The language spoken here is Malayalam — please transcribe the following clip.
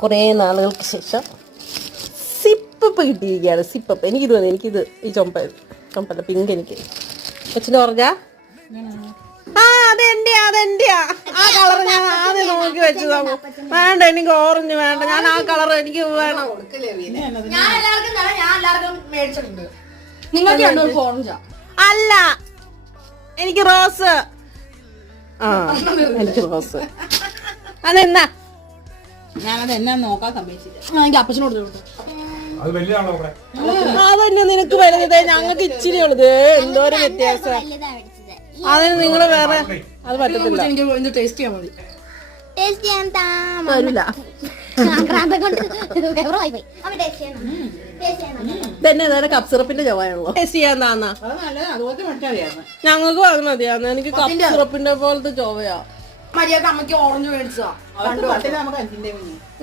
കുറേ നാളുകൾക്ക് ശേഷം സിപ്പപ്പ് കിട്ടിയിരിക്കുകയാണ്. സിപ്പപ്പ് എനിക്കിത് വന്നു. എനിക്കിത് ഈ ചുമപ്പല്ല പിങ്ക് എനിക്ക് കൊച്ചിന് പറഞ്ഞാ അതെന്റെയാ ആ കളർ ഞാൻ ആദ്യം നോക്കി വെച്ചതാണ്. വേണ്ട എനിക്ക് ഓറഞ്ച് വേണ്ട, ഞാൻ ആ കളർ എനിക്ക് വേണം. അല്ല എനിക്ക് റോസ്. എനിക്ക് റോസ്. അതെന്നാ ഞാനത് എന്നാ നോക്കാൻ സമ്മതിച്ചില്ല. എനിക്ക് അപ്പച്ചനോട് അതന്നെ നിനക്ക് വലുത്, ഞങ്ങൾക്ക് ഇച്ചിരി ഉള്ളത്. എന്തോരം വ്യത്യാസം. അതിന് നിങ്ങള് വേറെ അത് പറ്റത്തില്ല. എനിക്ക് ടേസ്റ്റ് ചെയ്യാൻ മതി. വരില്ല. തന്നെ കപ്പ് സിറപ്പിന്റെ ചൊവ്വാണല്ലോ. ടേസ്റ്റ് ചെയ്യാന്നാ ഞങ്ങൾക്കും അത് മതിയാന്ന്. എനിക്ക് കപ്പ് സിറപ്പിന്റെ പോലത്തെ ചൊവ്വയാ. മര്യാദ അമ്മയ്ക്ക് ഓറഞ്ച് മേടിച്ചതാ.